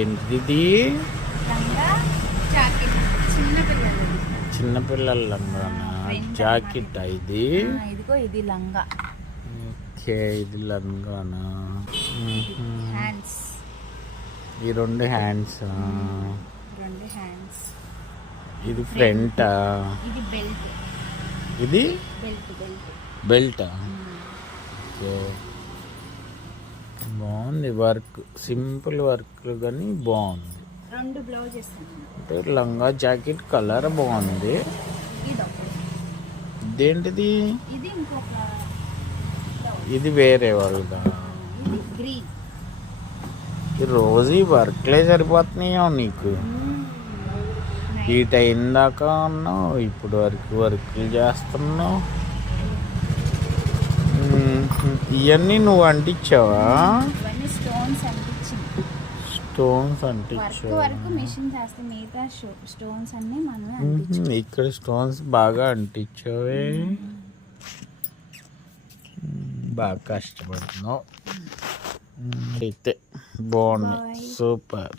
ఏంటిది? చిన్నపిల్లల లంగానా? జాకెట్ ఇది? ఇదిగో ఇది లంగా. ఓకే, ఇది లంగానా? హ్యాండ్స్, ఈ రెండు హ్యాండ్స్. ఇది ఫ్రంట్. ఇది బెల్ట్. ఇది బెల్ట్. ఓకే, బాగుంది వర్క్, సింపుల్ వర్క్ కానీ బాగుంది. రెండు బ్లౌజెస్ అంటే లంగా జాకెట్ కలర్ బాగుంది. ఇదేంటిది? ఇది ఇంకొక, ఇది వేరే వాళ్ళదా? ఇది గ్రీన్. రోజు ఈ వర్క్లే సరిపోతున్నాయో నీకు? ఈ టైం దాకా ఉన్నావు, ఇప్పుడు వర్క్లు చేస్తున్నావు. ఇవన్నీ నువ్వు అంటించావా? స్టోన్స్ అంటించావు. మిషన్ చేస్తే మిగతా స్టోన్స్ అన్ని మనమే. ఇక్కడ స్టోన్స్ బాగా అంటించావే, బాగా కష్టపడుతున్నావు. అయితే బాగున్నాయి, సూపర్.